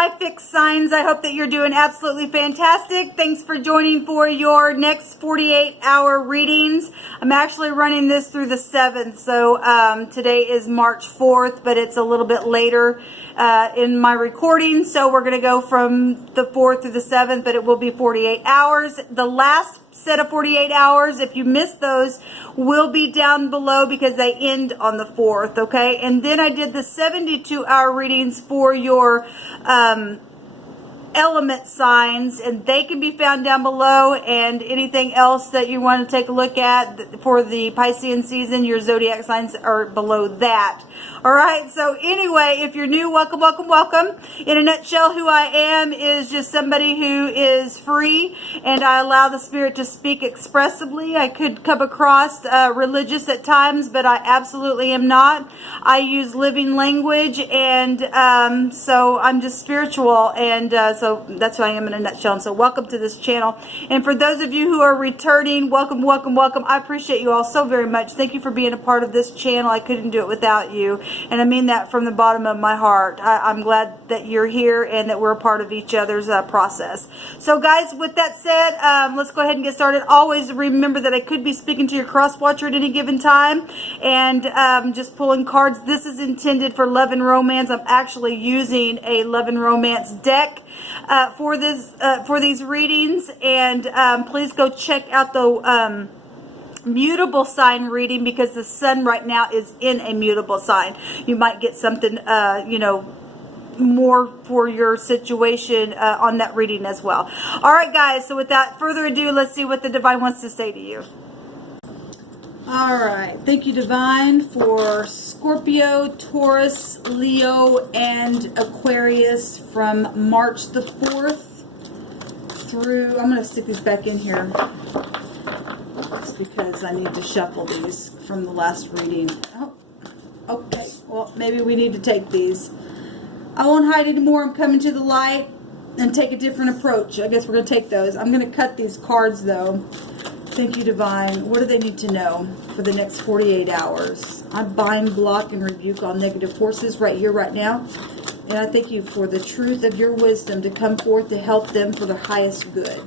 Hi, fixed signs. I hope that you're doing absolutely fantastic. Thanks for joining for your next 48-hour readings. I'm actually running this through the 7th. So today is March 4th, but it's a little bit later in my recording. So we're going to go from the 4th through the 7th, but it will be 48 hours. The last set of 48 hours, if you missed those, will be down below because they end on the 4th, okay? And then I did the 72-hour readings for your element signs, and they can be found down below, and anything else that you want to take a look at for the Piscean season, your zodiac signs are below that. All right, so anyway, if you're new, welcome, welcome, welcome. In a nutshell, who I am is just somebody who is free, and I allow the spirit to speak expressively. I could come across religious at times, but I absolutely am not. I use living language, and so I'm just spiritual, and so that's who I am in a nutshell. And so welcome to this channel. And for those of you who are returning, welcome, welcome, welcome. I appreciate you all so very much. Thank you for being a part of this channel. I couldn't do it without you. And I mean that from the bottom of my heart. I'm glad that you're here and that we're a part of each other's process. So guys, with that said, let's go ahead and get started. Always remember that I could be speaking to your cross watcher at any given time, and just pulling cards. This is intended for love and romance. I'm actually using a love and romance deck for these readings, and please go check out the mutable sign reading, because the sun right now is in a mutable sign. You might get something you know, more for your situation on that reading as well. All right guys, so without further ado, let's see what the divine wants to say to you. All right, thank you divine for Scorpio, Taurus, Leo, and Aquarius from March the 4th through, I'm going to stick these back in here just because I need to shuffle these from the last reading. Oh, okay, well maybe we need to take these. I won't hide anymore. I'm coming to the light and take a different approach. I guess we're going to take those. I'm going to cut these cards though. Thank you divine. What do they need to know for the next 48 hours? I bind, block, and rebuke all negative forces right here, right now. And I thank you for the truth of your wisdom to come forth to help them for their highest good.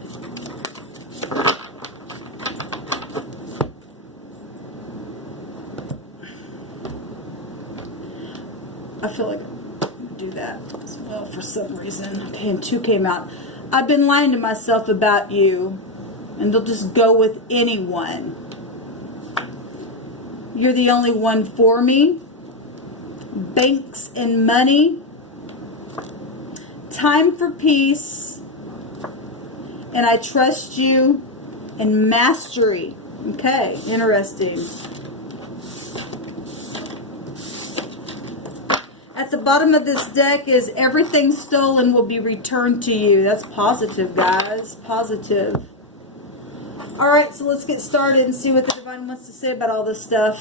I feel like I'm going to do that as well for some reason. Okay, and 2 came out. I've been lying to myself about you, and they'll just go with anyone. You're the only one for me. Banks and money. Time for peace. And I trust you. And mastery. Okay, interesting. At the bottom of this deck is everything stolen will be returned to you. That's positive, guys. Positive. Alright, so let's get started and see what the divine wants to say about all this stuff.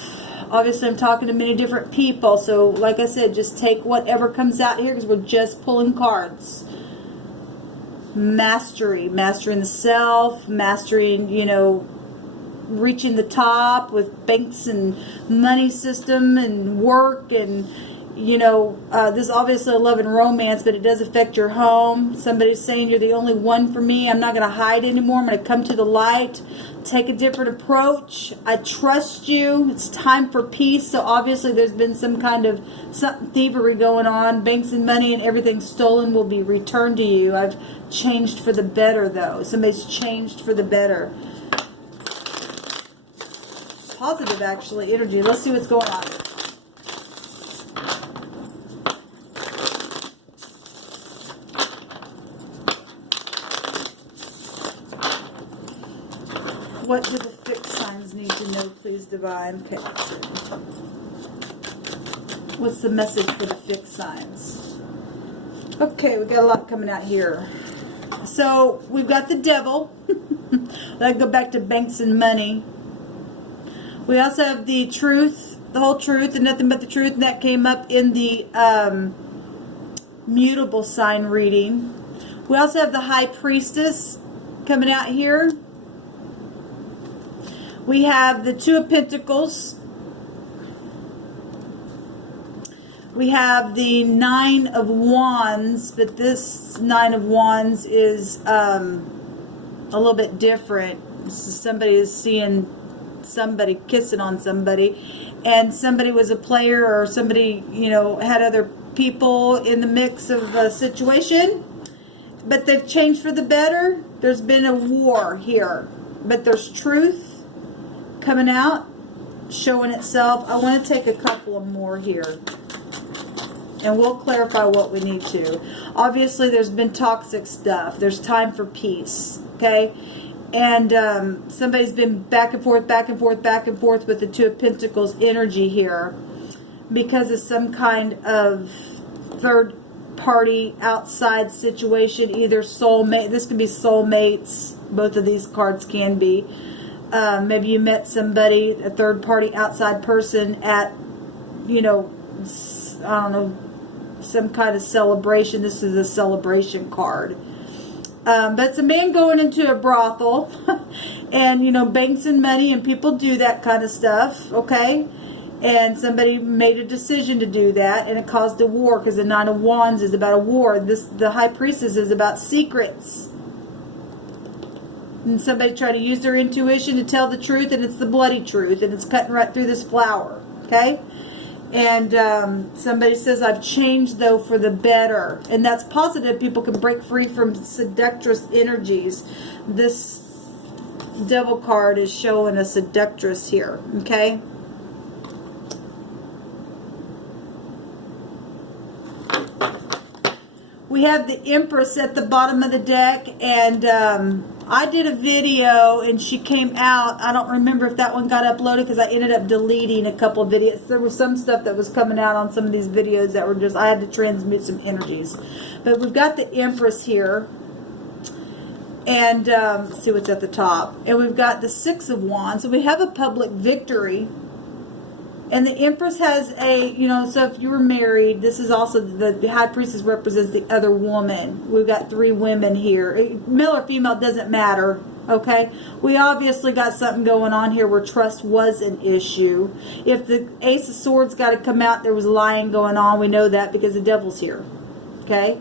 Obviously, I'm talking to many different people, so like I said, just take whatever comes out here because we're just pulling cards. Mastery. Mastering the self. Mastering, you know, reaching the top with banks and money system and work and... You know, this is obviously a love and romance, but it does affect your home. Somebody's saying you're the only one for me. I'm not going to hide anymore. I'm going to come to the light, take a different approach. I trust you. It's time for peace. So obviously there's been some kind of thievery going on. Banks and money and everything stolen will be returned to you. I've changed for the better, though. Somebody's changed for the better. Positive, actually, energy. Let's see what's going on. What do the fixed signs need to know, please, divine? Okay, let's see. What's the message for the fixed signs? Okay, we got a lot coming out here. So, we've got the devil. Let's go back to banks and money. We also have the truth, the whole truth, and nothing but the truth, and that came up in the mutable sign reading. We also have the high priestess coming out here. We have the 2 of Pentacles. We have the Nine of Wands, but this Nine of Wands is a little bit different. Somebody is seeing somebody kissing on somebody, and somebody was a player, or somebody, you know, had other people in the mix of a situation, but they've changed for the better. There's been a war here, but there's truth coming out, showing itself. I want to take a couple of more here, and we'll clarify what we need to. Obviously, there's been toxic stuff. There's time for peace, okay? And somebody's been back and forth, back and forth, back and forth with the Two of Pentacles energy here because of some kind of third party outside situation, either soulmate. This could be soulmates. Both of these cards can be. Maybe you met somebody, a third party outside person at, you know, I don't know, some kind of celebration. This is a celebration card. But it's a man going into a brothel and, you know, banks and money, and people do that kind of stuff, okay? And somebody made a decision to do that, and it caused a war, because the Nine of Wands is about a war. The High Priestess is about secrets. And somebody tried to use their intuition to tell the truth, and it's the bloody truth, and it's cutting right through this flower, okay? And somebody says, I've changed, though, for the better. And that's positive. People can break free from seductress energies. This Devil card is showing a seductress here, okay? We have the Empress at the bottom of the deck, and I did a video and she came out. I don't remember if that one got uploaded because I ended up deleting a couple of videos. There was some stuff that was coming out on some of these videos that were just, I had to transmute some energies. But we've got the Empress here, and let's see what's at the top. And we've got the Six of Wands. So we have a public victory. And the Empress has a, you know, so if you were married, this is also, the High Priestess represents the other woman. We've got three women here. Male or female doesn't matter, okay? We obviously got something going on here where trust was an issue. If the Ace of Swords got to come out, there was lying going on. We know that because the Devil's here, okay?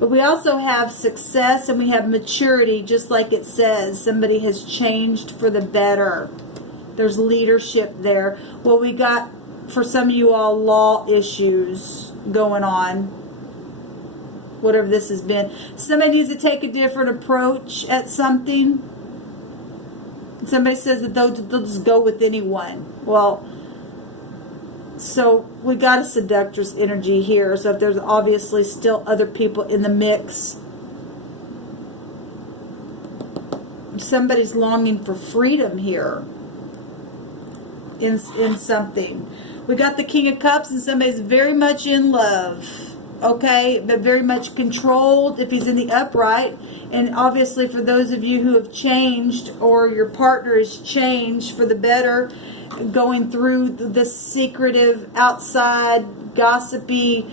But we also have success, and we have maturity, just like it says. Somebody has changed for the better. There's leadership there. Well, we got, for some of you all, law issues going on. Whatever this has been. Somebody needs to take a different approach at something. Somebody says that they'll just go with anyone. Well, so we got a seductress energy here. So if there's obviously still other people in the mix, somebody's longing for freedom here. In something. We got the King of Cups, and somebody's very much in love, okay, but very much controlled if he's in the upright. And obviously for those of you who have changed, or your partner has changed for the better, going through the secretive, outside, gossipy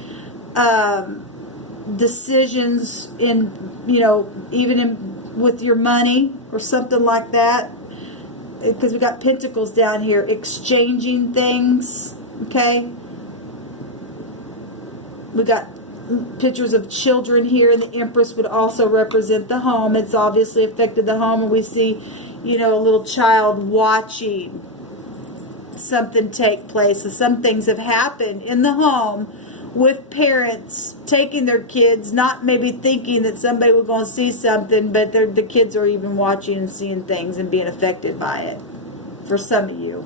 decisions in, you know, even with your money or something like that. Because we got Pentacles down here, exchanging things, okay? We got pictures of children here, and the Empress would also represent the home. It's obviously affected the home, and we see, you know, a little child watching something take place. So some things have happened in the home with parents taking their kids, not maybe thinking that somebody was going to see something, but the kids are even watching and seeing things and being affected by it, for some of you.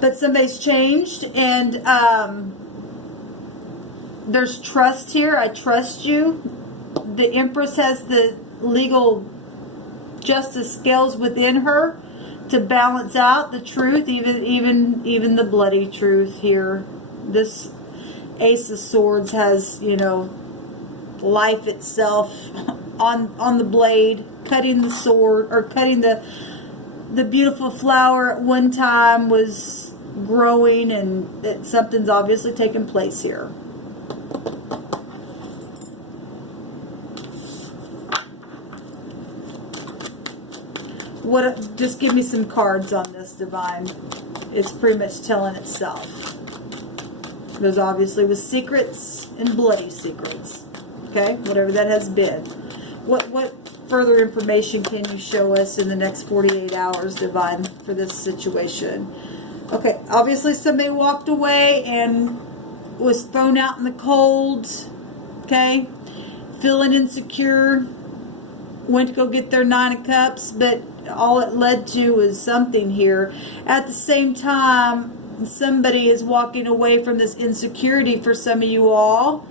But somebody's changed, and there's trust here. I trust you. The Empress has the legal justice scales within her to balance out the truth, even the bloody truth here. This Ace of Swords has, you know, life itself on the blade, cutting the sword, or cutting the beautiful flower at one time was growing, and something's obviously taken place here. Just give me some cards on this, Divine. It's pretty much telling itself. Those obviously was secrets and bloody secrets. Okay, whatever that has been. What further information can you show us in the next 48 hours, Divine, for this situation? Okay, obviously somebody walked away and was thrown out in the cold. Okay, feeling insecure, went to go get their 9 of Cups, but all it led to was something here. At the same time, somebody is walking away from this insecurity for some of you all.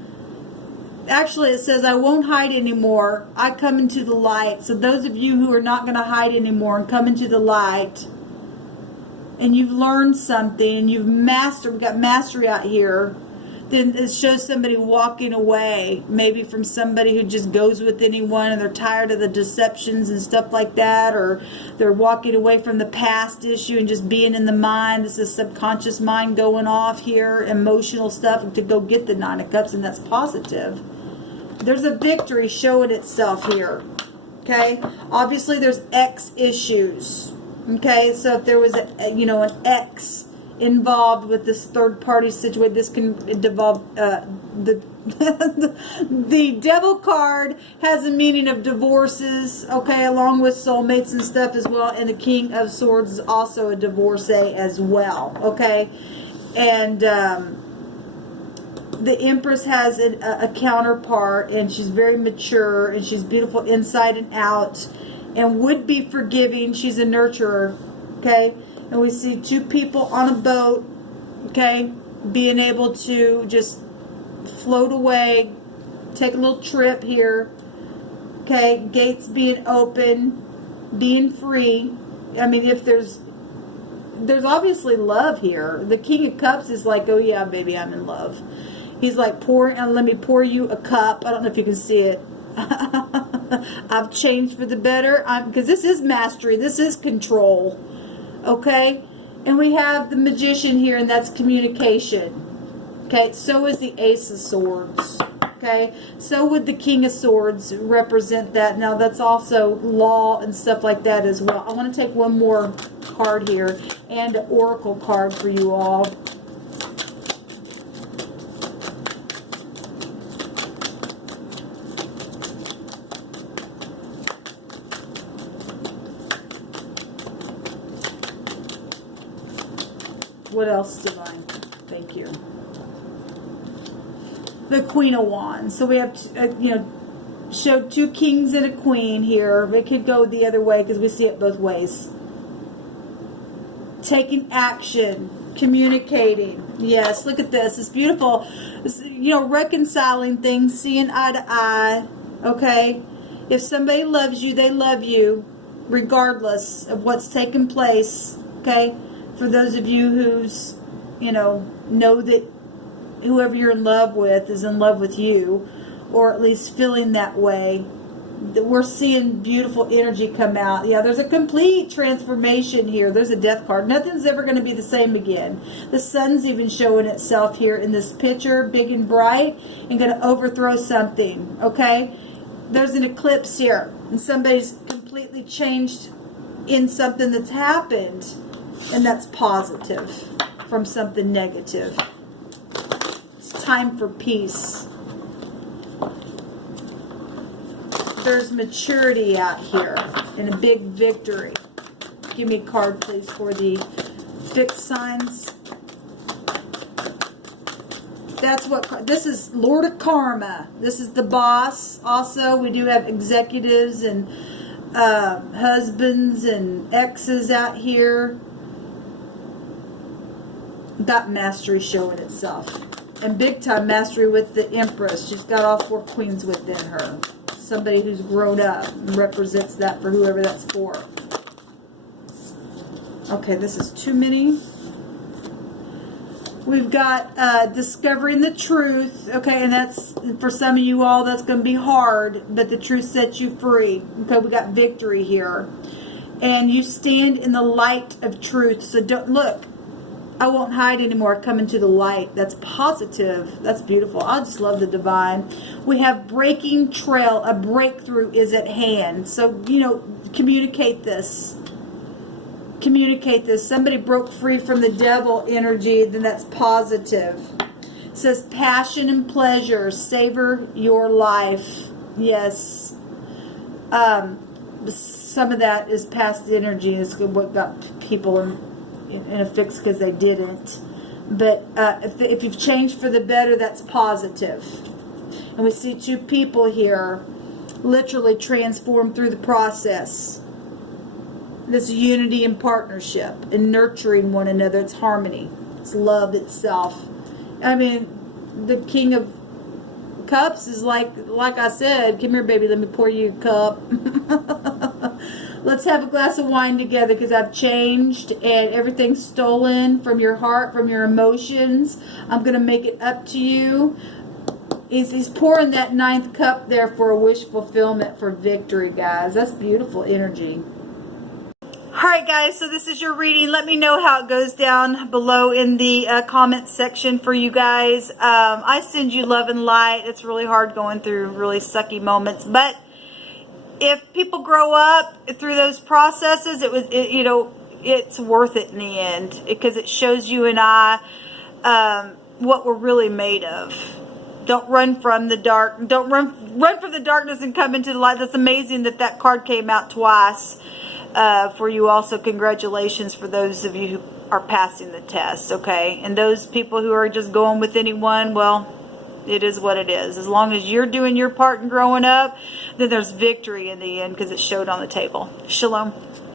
Actually, it says, I won't hide anymore. I come into the light. So those of you who are not going to hide anymore and come into the light, and you've learned something, and you've mastered, we've got mastery out here, then it shows somebody walking away, maybe from somebody who just goes with anyone and they're tired of the deceptions and stuff like that, or they're walking away from the past issue and just being in the mind. This is subconscious mind going off here, emotional stuff, to go get the 9 of Cups, and that's positive. There's a victory showing itself here. Okay, obviously there's X issues. Okay, so if there was an X involved with this third party situation, this can involve the the Devil card has a meaning of divorces, okay, along with soulmates and stuff as well, and the King of Swords is also a divorcee as well, okay, and the Empress has a counterpart, and she's very mature, and she's beautiful inside and out, and would be forgiving. She's a nurturer, okay. And we see 2 people on a boat, okay, being able to just float away, take a little trip here, okay, gates being open, being free. I mean, if there's obviously love here. The King of Cups is like, oh yeah, baby, I'm in love. He's like, let me pour you a cup. I don't know if you can see it. I've changed for the better, because this is mastery, this is control. Okay, and we have the Magician here, and that's communication. Okay, so is the Ace of Swords. Okay, so would the King of Swords represent that. Now that's also law and stuff like that as well. I want to take one more card here, and an Oracle card for you all. What else, Divine? Thank you. The Queen of Wands. So we have, showed 2 kings and a queen here. It could go the other way because we see it both ways. Taking action, communicating. Yes, look at this. It's beautiful. It's, reconciling things, seeing eye to eye. Okay? If somebody loves you, they love you regardless of what's taking place. Okay? For those of you who's, know that whoever you're in love with is in love with you, or at least feeling that way, that we're seeing beautiful energy come out. Yeah, there's a complete transformation here. There's a Death card. Nothing's ever going to be the same again. The sun's even showing itself here in this picture, big and bright, and going to overthrow something, okay? There's an eclipse here, and somebody's completely changed in something that's happened. And that's positive from something negative. It's time for peace. There's maturity out here and a big victory. Give me a card, please, for the fixed signs. That's what this is. Lord of Karma. This is the boss. Also, we do have executives and husbands and exes out here. Got mastery showing itself, and big time mastery with the Empress. She's got all 4 queens within her. Somebody who's grown up and represents that for whoever that's for. Okay, this is too many. We've got discovering the truth. Okay, and that's for some of you all, that's going to be hard, but the truth sets you free. Okay, we got victory here, and you stand in the light of truth. So don't look. I won't hide anymore. Come into the light. That's positive. That's beautiful. I just love the Divine. We have breaking trail. A breakthrough is at hand. So, communicate this. Communicate this. Somebody broke free from the devil energy, then that's positive. It says passion and pleasure. Savor your life. Yes. Some of that is past energy. Is what got people in a fix because they didn't. But if you've changed for the better, that's positive. And we see two people here literally transform through the process. This unity and partnership and nurturing one another. It's harmony. It's love itself. I mean, the King of Cups is like I said, come here, baby, let me pour you a cup. Let's have a glass of wine together because I've changed and everything's stolen from your heart, from your emotions. I'm going to make it up to you. He's pouring that 9th cup there for a wish fulfillment, for victory, guys. That's beautiful energy. Alright guys, so this is your reading. Let me know how it goes down below in the comment section for you guys. I send you love and light. It's really hard going through really sucky moments, but if people grow up through those processes, it's worth it in the end, because it shows you and I what we're really made of. Don't run from the dark. Don't run from the darkness and come into the light. That's amazing that card came out twice for you. Also, congratulations for those of you who are passing the test. Okay, and those people who are just going with anyone, well, it is what it is. As long as you're doing your part and growing up, then there's victory in the end, because it showed on the table. Shalom.